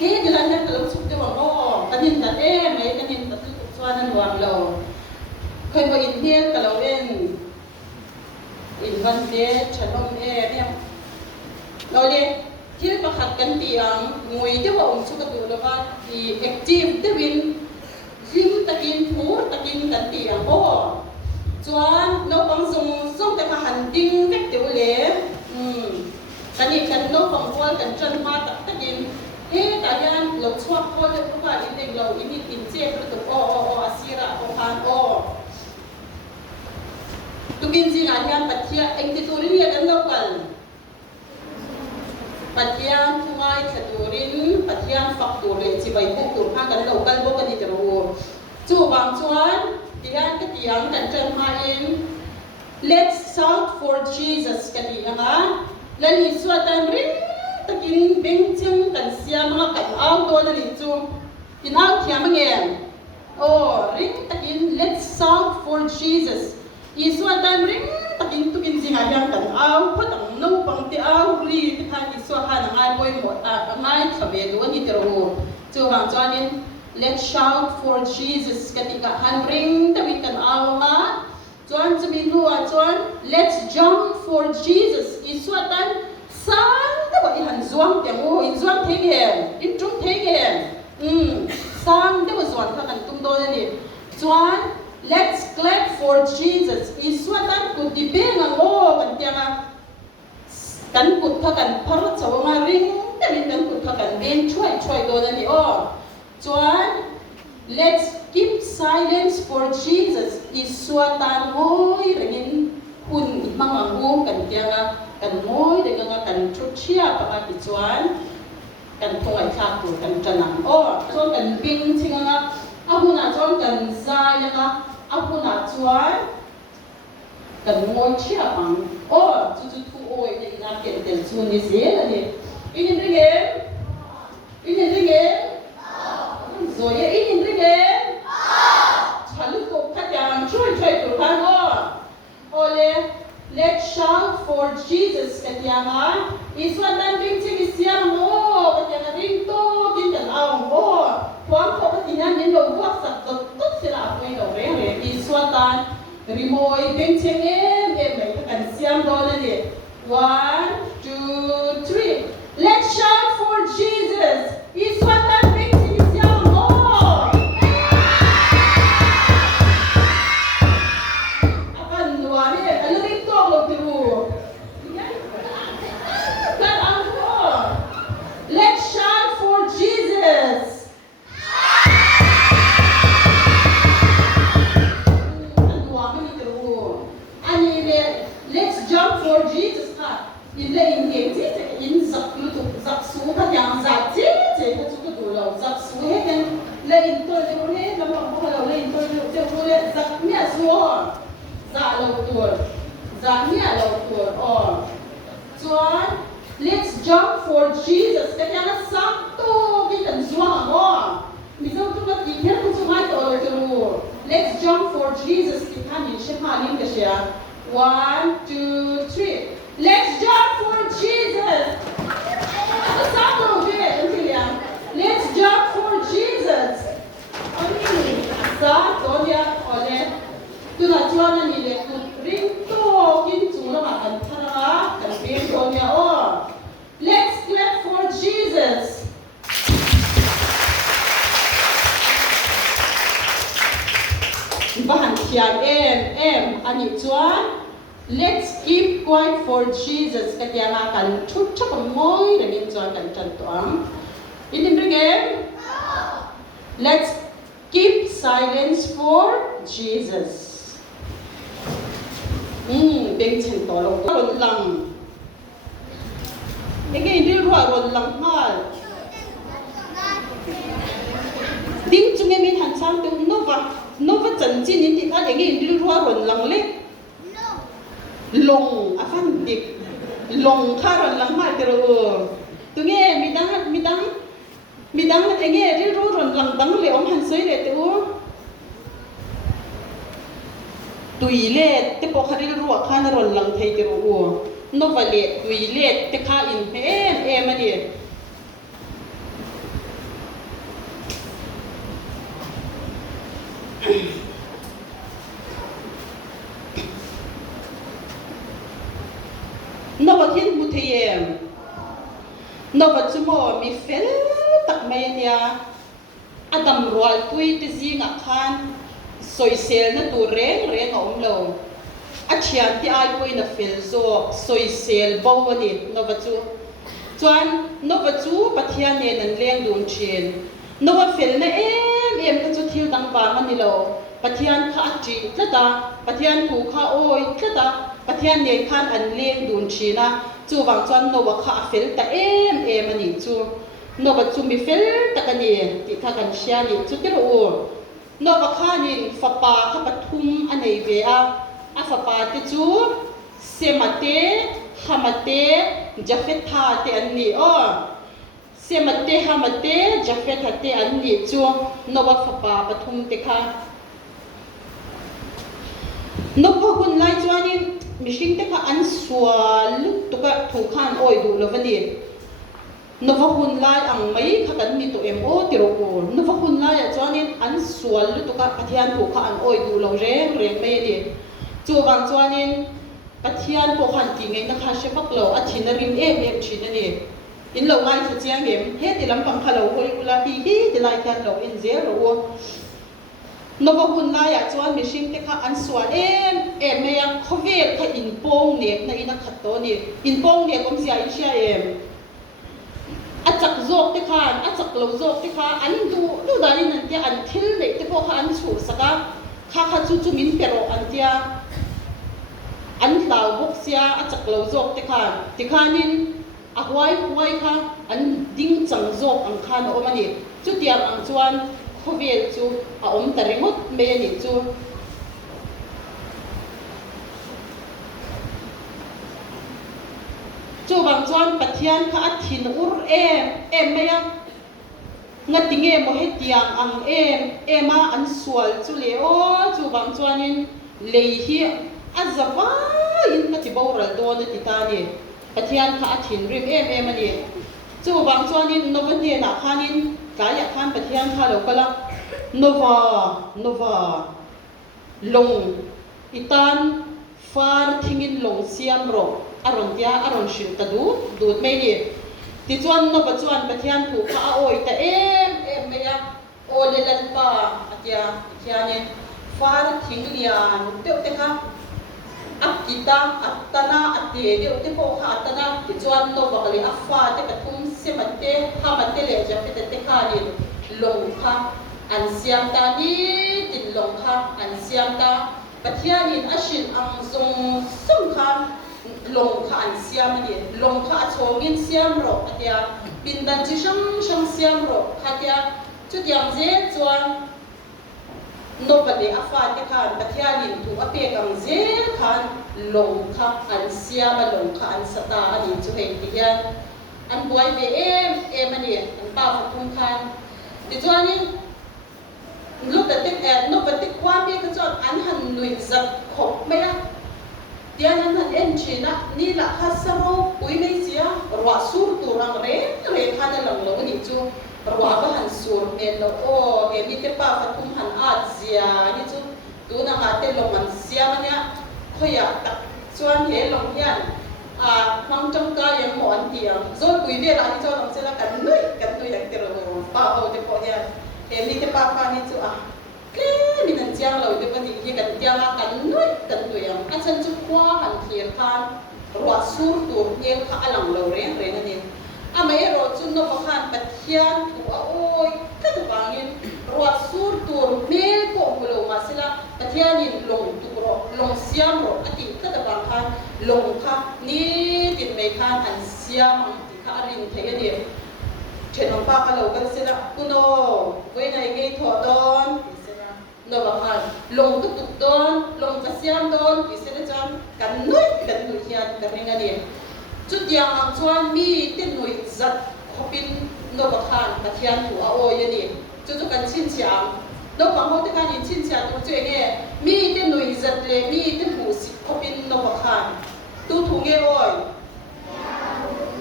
cái là nên là lúc chụp cho bọn họ cái nhìn thật em mấy cái nhìn thật tự xoa nên hoàng lầu khơi vào in thiên cả lầu em in văn thế chân ông em rồi điที่ประคัดกันเตียงงวยที่ว่าองค์สุกตัวแล้วก็ที่เอ็กจีฟที่วินยิ้มตะกินพูดตะกินกันเตียงโอ้จวนนกฟังส่งแต่มาหันดิ้งเล็กเดียวเลยกันอีกกันนกฟังพอลกันจนมาตะกินเฮ้แต่ยังเราชอบพอลเลยเพราะว่าอินเด็กเราอินนี่กินเจ็บประตูโอ้อาศิระโอพานโอตุกินจริงอันยังปัจจัยเอ็งที่ตัวนี้กันนกกันปัจจัยทุกไงขดูรินปัจจัยฝักตัวเลยจีบไปบุกตัวข้างกันเรากันบุกกันนี่จะรู้จู่บางส่วนที่อันก็ที่ยังกันจะมาเอง Let's shout for Jesus กันดีนะคะและนี่ส่วนนั้นรินตะกินเบ่งจังกันเสียมากันเอาตัวนั่นนี่จู่กินเอาเทียมเงี้ยโอ้รินตะกิน Let's shout for Jesus อีส่วนนั้นรินตะกินตุกินจริงอย่างกันเอาพูดต่างโน้ปังที่เอารีที่พาอีส่วนหาหนังไอ้บอยหมดง่ายขบเวนวันนี้จะรู้จู่บางส่วนนี้ Let's shout for Jesus กันดีกับฮันรินตะวิกันเอามาจวนจะมีหัวจวน Let's jump for Jesus อีส่วนนั้นสันแต่ว่าอีหันจวนแต่โอ้อีจวนเทเกนอีจุ่มเทเกนสันแต่ว่าจวนถ้ากันตุ้มโดนนี่จวน Let's clap for Jesus อีส่วนนั้นกุดดิเบงอ่ะโอ้กันเตียงกันกุดถ้ากันพระราชวงศ์ริงแต่ริงกันกุดถ้ากันเบนช่วยโดนนี่โอ้จวน Let's keep silence for Jesus อีส่วนนั้นโอ้ยเรื่องคุณมังงูกันเตียงกันโอ้ยเรื่องกันชุดเชี่ยประมาณกี่จวนกันคงไอ้ข้าตัวกันจะนังโอ้จวนกันบินทิ้งอาบุญจวนกันใจนะคะอาบุญจวนกันโง่เชี่ยฟังโอ้จุดๆโอ้ยเนี่ยนักเก็ตเต็มชวนนี่เสียแล้วนี่อินเดียโซ่ยอินเดียฉันลูกตกทัดยางช่วยตัวพันโอ้เลย Let's shout for Jesus กันยังไงอีส่วนนั้นวิ่งชิงเสียงโอ้กันยังวิ่งโตกินกันเอาโอ้ความพอปฏิญาณนี้เราพวกสัตว์ตุ๊ดเสียละไม่เราเรื่องเลยอีส่วนนั้นรีโมยวิ่งชิงไม่กันเสียงโดนเลย 1 2 3 Let's shout for Jesus อีส่วนนั้นวิ่งชิงเสียงโอ้อากันว่าเนี่ยอันนี้โตเราไปรู้ Let's shout for Jesus. Let's jump for Jesus. In zak lutuk zak su ka yang zak je ka chu ka do lo zak su he kan le in to le le lam pa lo le in to le zak mia su za lo tu za mia lo tu chuan Let's jump for Jesus. Kaya nga sakto kita zuang mo. Misaw tu ka tikher tu sumay to lo. Let's jump for Jesus. Kita ni siya halim ka siya. 1 2 3. Let's jump for Jesus. Sakto je until yang. Let's jump for Jesus. Ani sakto dia ole. Tu na chuan na ni le tu ring to kin chu na ma kan thara kan pe do nia Let's clap for Jesus. Bahan siya ani chuan. Let's keep quiet for Jesus. Kaya nga kan chut chak moy rin chuan kan chan to Itin rin Let's keep silence for Jesus. Beng chen to lo ron lang. Ege hindi ron lang hal. Ding chung min han sam tu nova chen chin ni ti kha ege hindi ron lang le. Long afan dik long kha ron lang hal pero tu nge midang ege ri ron lang dang le om han soi le tu tùy lệ te po khari ruwa khana ron lang thei te ru no vale tùy lệ te kha in em ani nó vật hin bút thề nó vật chúng mò mi phèn tắc mày nia Adam Zawlpui te zing khan soi sel na tu reng reng om lo Pathian ti ai pui na fel zo soi sel bo ni no va chu chuan no va chu Pathianni nan leng dun chin no va fel na em ka chu thil dang ba man ni lo Pathian kha chi tlata Pathian thu kha oi tlata Pathianni khan an leng dun china chu wang chuan no va kha fel ta em ani chu no va chu mi fel ta ka ni ti tha kan sia ni chu te ro no va kha nin fa pa kha pathum anei ve a fa pa te chu semate hamate jafet tha te an ni o semate hamate jafet tha te an ni chu no va fa pa pathum te kha no pa hun lai chuanin mihring te kha an sual tuka thu khan oi du lovani no va hun lai ang mai kha kan ni to em o ti ro ko no va hun lai chuanin an sual tuka Pathian thu kha an oi du lo reng reng mai ni chu wang chuanin Pathian po khan ti ngai na kha she bak lo a thina rim em thina ni in lo ngai chu chiang em he ti lam pang khalo hoi ula hi ti lai khan lo in ze ro no va hun lai a chuan mihring te kha an sual em mai ang khovel kha in pong nek na ina khat to ni in pong nek om sia in sia em achak zok te khan achak lo zok te kha an du dai nan te an thil le te po kha an chur saka kha chu min pero an tia an lau bok sia achak lo zok te khan ti khanin a huai kha an ding chang zok ang khan o mani chu tiang ang chuan khovel chu a om ta ringot me ni chu chu bang chuan Pathian kha a thin ur em me ya ngati nge mo he tiang ang em a an sual chu le o chu bang chuanin lei hi a zawa in ngati boral do na ti ta ni Pathian kha a thin rim em ani chu bang chuanin no ban na khanin kaya khan Pathian kha lo kala nova long itan far thingin long siam ro arong tia arong shin ta du mai ni ti chuan no ba chuan Pathian thu kha a oi ta em me ya o le lan pa atia khiani far thing lian te te kha akita atana ate de te po kha atana ti chuan no ba kali afa te ka thum semate hamate le ja te te kha ni long kha an siam ta ni tin long kha an siam ta Pathian in ashin ang song kha long kha an siam ni long kha chongin siam ro atia pindan chi shang siam ro khatia chu tiang je chuan no bale afa te khan Pathian in thu ape kam je khan long kha an siam long kha an sata ani chu hei ti hian an buai ve em ani an pa phum khan ti chuanin lúc đó tích nó vẫn tích qua biết cái chọn ăn hẳn nuôi giật khóc mấy á tiền ăn hẳn em chỉ na ni là khát sao cuối mấy xía rửa sur tu răng rẽ khát là lòng lỗ nhị chu rửa cái hẳn sur mệt lo ô em đi tiếp ba phát cũng hẳn ạt zia nhị chu tu na ngã tên lòng hẳn xía mà nhá thôi à tập chuan thế lòng hiền mang trong ca em mòn tiền rồi quý vị lại cho lòng sẽ là cắn nuôi đặc biệt là bao hồi thì bỏ hiền em đi tiếp ba pha nhị chu cái mình ăn chiang rồi thì vấn đề gì cần chiang là cần nuôi anh chân chụp qua hành thiệt khan ruột sur tur nhiên khá lòng lâu rèn này mấy rồi chun nó có khan Pathian thủ ôi cái thứ vàng nhiên ruột sur tur mê cổ mồ mà sẽ là Pathian nhìn lồng tu rồi lồng xiêm rồi anh thì cái thứ vàng khan lồng khan ní tiền mấy khan ăn xiêm thì khá rin thấy cái gì chuyện ông ba cái lâu cái sẽ là kuno với này cái thọ đón nó bảo hàn lồng tục đón lồng cái xiêm đón thì sẽ là chọn cắn nuôi hiền cắn ngay đi chút tiếng hàng chuan mi tên nuôi giật pin nó bảo hàn Pathian thủ ôi vậy đi chút cắn chín chạm nó bảo hốt cái nhìn chín chạm cũng chơi nghe mi tên nuôi giật le mi tên thủ pin nó bảo hàn tu thủ nghe ôi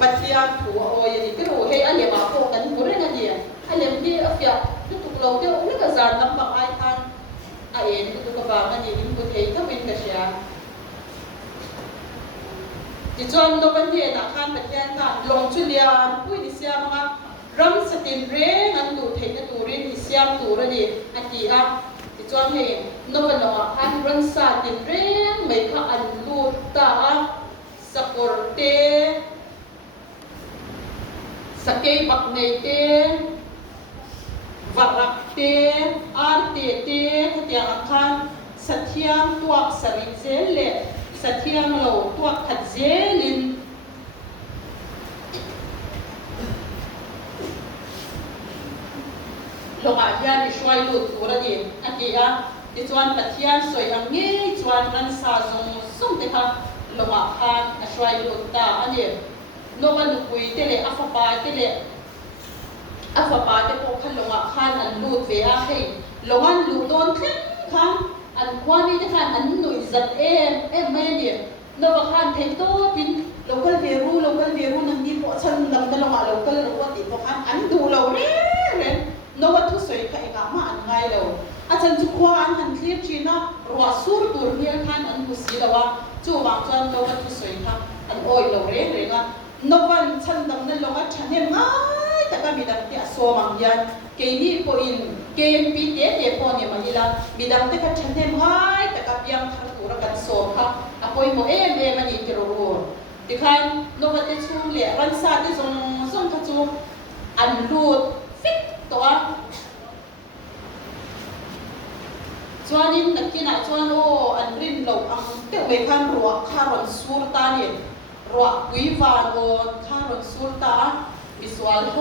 Pathian thủ ôi vậy đi cái đồ hay anh em bảo cô cắn cũng rất là gì anh em đi ở phía nó thuộc lâu cái nó cả dàn lắm bằng ai than เองตุกบางอันนี้อินพุทเองก็เป็นกระเชียที่จวนโดบันเดียนักขันปัจจัยค่ะลงชุเลียนผู้อิสยามค่ะรำสตินเรงอันดูเทนตูรินอิสยามตูระดีอันที่ค่ะที่จวนเห็นโนบันว่าอันรันสตินเรงไม่ค่ะอันลูตาสกุลเตสเกย์บักเนเตวรักเตอาร์เตเตที่ที่อันขันสัตยามตัวสริเซเลสัตยามเราตัวขัดเจลินลงอาญาดิช่วยลุดตัวระดีอันที่อ่ะที่จวนปัทยานสวยอันนี้จวนรันซาซงส่งเด็กค่ะลงอาคารช่วยลุดตาอันนี้โนวันลุยเตเลอัฟปาเตเลอัฟปาเตพวกขันลงอาคารอันลุดเวียให้ลงอันลุดโดนขึ้นค่ะอันควานี่จะขันอันหนุ่ยจัดไม่เนี่ยนวัขันเทนโต้ทินเราก็เวรูนั่งนี่พอฉันนำตลอดเราก็รู้ว่าติดพวกขันอันดูเราเร่นวัตถุสวยใครกำมาอันไงเราอาจารย์จุกวานหันคลิปจีน่ารัวสูรตัวเรียนขันอันกุศลว่าจู่บางจวนนวัตถุสวยค่ะอันโอยเราเร่อ่ะนวันฉันดำนั่นเราว่าฉันเนี่ยง่ายแต่ก็มีดังที่สวมังยันเกนี่พออินKNPพอเนี่ยมาฮิลามีดังแต่ก็ฉันเนี่ยง่ายแต่ก็ยังทำตัวกันสวค่ะอ่ะพออิโมมันอีกรู้ที่ขันนวัตถุเลี้ยรันซาที่ส่งขจูอันรูดฟิกตัวจวนนี้นักกินจวนโออันรินเราอังเตะเวคันรัวคารอนสูรตาเนี่ยรัววิวานโอคารอนสูรตาวิสวาลโฮ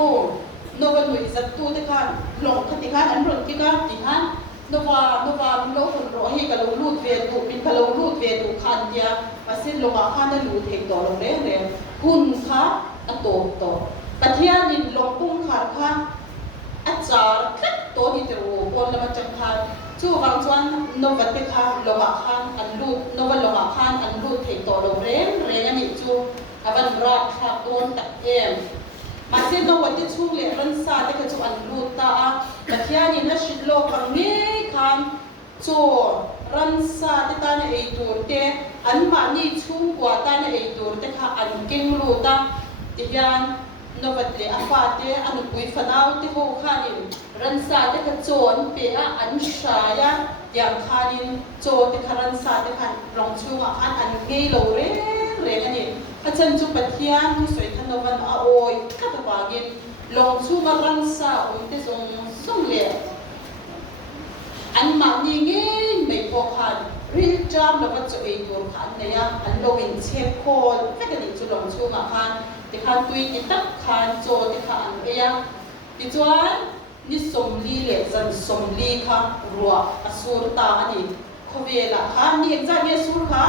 โนวันวิจัตตูเด็กกันลงคติกันอันรุ่นที่กันที่ฮันโนวามันโลคนรัวให้กับเราลูดเวดูเป็นกับเราลูดเวดูขันเดียมาเส้นลงอาคารนั่นลูดเองต่อลงเรื่อยคุณคะอันโตปัทยานินลงปุ้งขาค่ะอาจารย์คัดโตที่จะรู้คนละมาจังคันจู่บางส่วนนวัตค่ะลงอาคารอันลูดนวันลงอาคารอันลูดเองต่อลงเรื่อยอันนี้จู่อวันรักขับโดนตัดมาเส้นนวัตถุเลี้ยรันซาแต่ก็จู่อันลูดตาปัทยานินนัชโลกังเงี้ยคันจู่รันซาแต่ตาเนี่ยไอตัวเตอันมานี่ชุ่มกว่าตาเนี่ยไอตัวแต่ค่ะอันเก่งลูดตาที่ยันนวัตเลยอาฟาเตอันปุยฟันเอาที่หัวขานินรันซาแต่ก็โจนเปียอันชายาอย่างขานินโจแต่ค่ะรันซาแต่ค่ะลองชูอันเงี้ยโลเร่อันนี้อาจารย์จุปัทยานที่สวยขนมวันอาโอยข้าตบากินลองชูมารันซาอุ้ยที่ส่งเลี้ยอันมันนี่เงี้ยไม่พอขันรีบจำแล้วก็จะไอตัวขันเนี่ยอันโลวินเชฟโคนแค่กันนี่จะลองชูมาขันที่ขันตุยที่ตักขันโจที่ขันที่จวนนี่สมลีเลยจันสมลีค่ะรัวอสูรตาอันนี้เขาเวลาขันนี่จะมีสูรค่ะ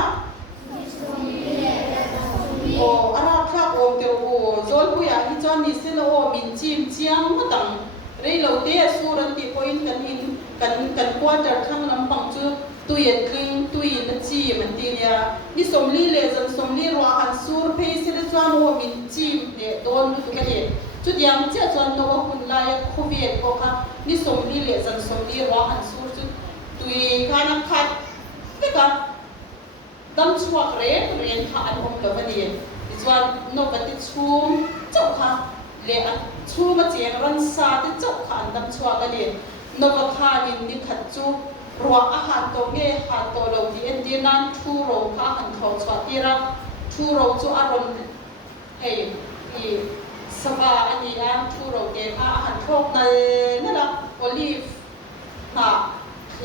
โอ้อาราคราโอมเตโอโจลปุยอาฮิจอนนิสิโลมินจิมเจียงมุตังเรื่องเราเตะสูรันติพอยน์กันกวาดจากข้างลำปังจูตุยครึ่งตุยนัดจีมันตีเนี่ยนี่สมลีเลยจันสมลีรัวหันสูรเพย์สิเลจวนโอมินจิมเนี่ยโดนตุกันเนี่ยจุดยังเจ้าจวนโนวคุณลายโควิดก็ค่ะนี่สมลีเลยจันสมลีรัวหันสูรจุดตุยขานักขัดนี่ค่ะดำชัวเรียนขาอันอมเลวันนี้ดิฉันนกติดชูมเจ้าค่ะเลี้ยชูมาเจียงรันซาติดเจ้าค่ะดำชัวกันเนี่ยนกขาดินนี่ขัดจูรัวอาหารตัวเงี้ยหาตัวเราที่เอ็นดีนั้นทูโรข้าหันเขาชวตีรักทูโรจูอารมณ์ให้สบายอันนี้นะทูโรเกข้าอาหารโคกนั่นแหละโอลิฟค่ะ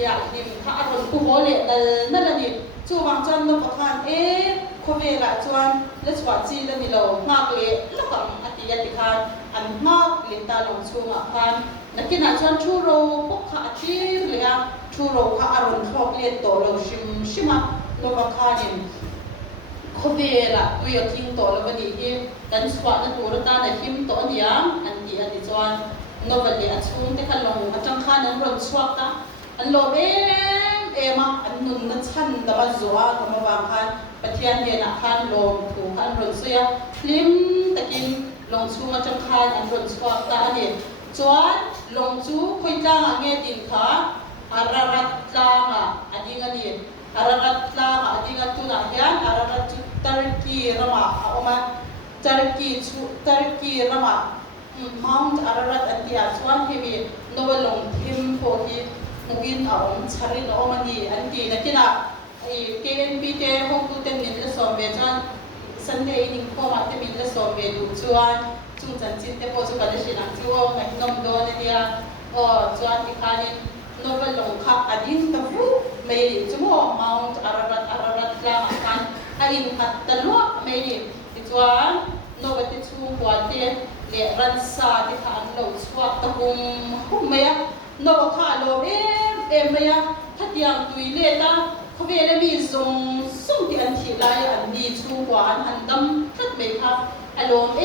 อยากหิมข้าอารมณ์กูโมเลนั่นแหละนี่จู่บางจวนนกขันเขาเวลาจวนเลสวัจีแล้วมีเรามากเลยแล้วก็อธิยติขันอันมากลินตาลงชูมาขันนักกินอาจารย์ชูโรพวกข้าจีเลยอ่ะชูโรข้าอารมณ์ครอบเลียนโตเราชิมานกขันเขาเวลาตัวทิ้งโตแล้ววันนี้ที่ดันสวัสดิ์ตัวตาในทิมโตเดียอันที่จวนนกวันนี้อัดชุ่มแต่ขันลงอาจารย์ขันนั้นรวมสวัสดิ์ตาอันโลเมาอันนุ่นนั่นฉันตะวันจัวทำมาบางคันปะเทียนเย็นคันลมถูคันรนเสียลิมตะกินลงชูมาจังคันอันรนสวาตาเนี่ยจวนลงชูคุยจ้างเงี้ยดินขา ararat langa adingani ararat langa adingat tuna hian ararat Turkey rama oma Turkey rama Mount Ararat antia chuan himi novelong thim po hi mungin aom charin omani anti nakina KNP te hongtu ten min la sombe chan Sunday Inkhawma te min la sombe du chuan chungchan chin te po chu kalasin ang chuo ngai nom do na dia chuan ikanin novelong kha ading tafu mai chumo Mount Ararat la kan ain khat talwa mai chuan novati chu kwate le ransa ti kha an lo chua ta hum maya no kha lo maya thatiang tui le ta khave le mi zong sum ti an thi lai an ni chu kwa an han dam that me kha alom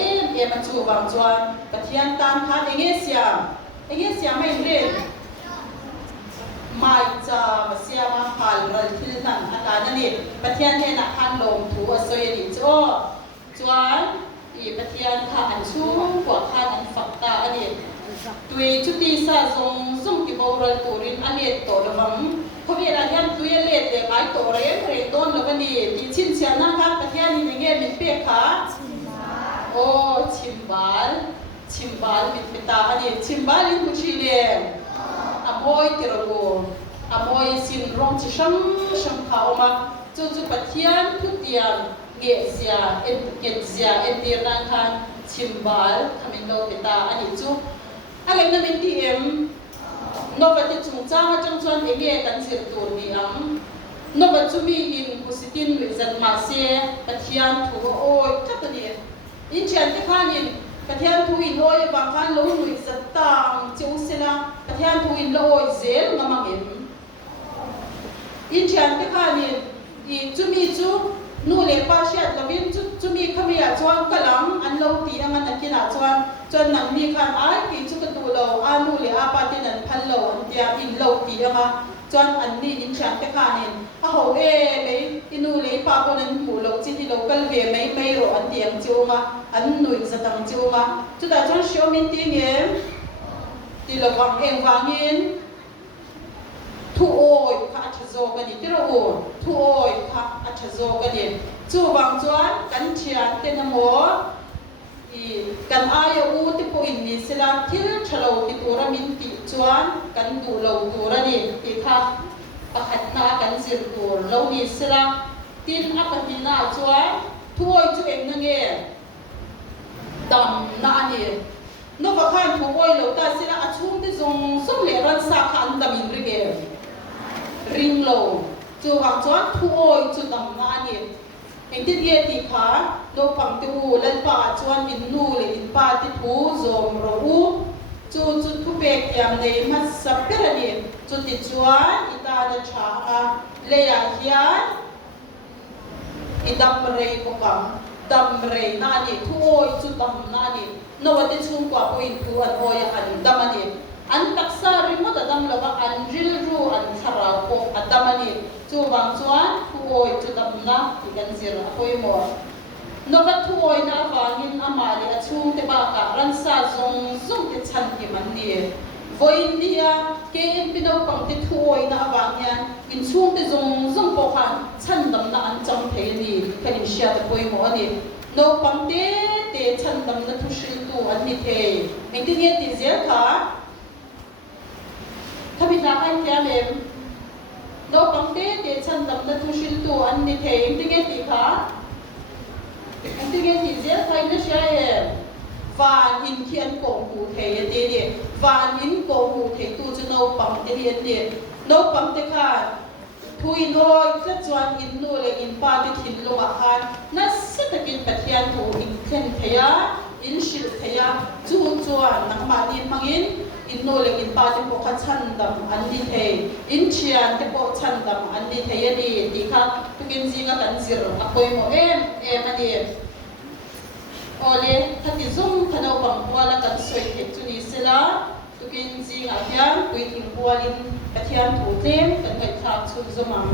ma chu wang chuan pathian tan kha enge siam mai re mai cha masia ma hal ral thil nan ata ni pathian he na han lom thu asoi ni cho chuan Pathian kha an chung kwa kha an fakta ani tui chuti sa zong zum ki boral turin ani to lawang khobe ra yan tui le te mai to re don lawani ti chin sia na kha Pathian ni nge min pe kha chimbal min peta ani chimbal in kuchi le amoi tirago amoi sin rong chi sham kha oma chu Pathian thutiam ge sia en nan khan chimbal khamin lo peta ani chu alem na min ti novati chungcha chang chuan enge kan sir tur ni novat chu mi in kusitin le zan ma se Pathian thu oi tatani in chan te khanin Pathian thu in oi ba khan lo nui zat tang chu sena Pathian thu in lo oi zel ngamangin in chan te khanin I chu mi chu nu le pa shat lovin chu mi khamia chuan kalam an lo ti anga nakina chuan nang mi khan ai ti chu ka tu lo anu le a pa tin an phan lo an tia in lo ti anga chuan an ni in chan te khanin a ho le inu le pa ko nan mu lo chi ti local ve mai ro an tiang chu ma an nui zatang chu ma chu ta chuan show min ti nge ti lo wang eng wangin thu oi kha athazo ka ni tiro thu oi kha athazo ka ni chu wang chuan kan thian te na mo kan aya u ti po in ni sila thil thalo ti tura min ti chuan kan du lo tura ni ti kha pakhat na kan zir tur lo ni sila tin a pa ni na chuan thu oi chu em na nge dam na ni no va khan thu oi lo ta sila a chum ti zong som le ran sa khan dam in ri ring lo chu wang chuan thu oi chu dam na ni engtin ye ti kha lo pang te u lan pa chuan in nu le in pa ti thu zom ro u chu thu pek tiam nei ma sapper ani chu ti chuan ita na tha a le ya hian I dam rei ko kam dam rei na ni thu oi chu dam na ni no wa ti chung kwa po in thu an oi an dam ani an taksa ri mo da dam lo ba an ril ru an thara ko adamani chu wang chuan thu oi chu dam na ti kan zir a poi mo no ba thu oi na wangin ama le a chung te ba ka ran sa zong te chan ki man ni voin dia KNP no pang te thu oi na awang yan in chung te zong po khan chan dam na an chang thei ni kan sia te poi mo ani no pang te chan dam na thu shil tu an ni the engtin ye ti zel kha kami na kan kya mem no pang te chan dam na thu shil tu an ni the engtin ti kha engtin ti zel khai na sia van in khian ko hu the ye te ni van in ko hu the tu chu no pang te ni no pang te kha thu in oi tla chuan in nu le in pa ti thin lo a khan na sitakin Pathian thu in khen theya in shil theya chu chuan nak ma ni mangin in no le in pa te po kha chan dam an ni the in chian te po chan dam an ni the ye ni ti kha tukin zinga kan zir a koi mo ani ole thati zum khano bang wala kan soi the chu ni sila tukin zinga hian puitin pualin Pathian thu tlem kan ngai thak chu zomang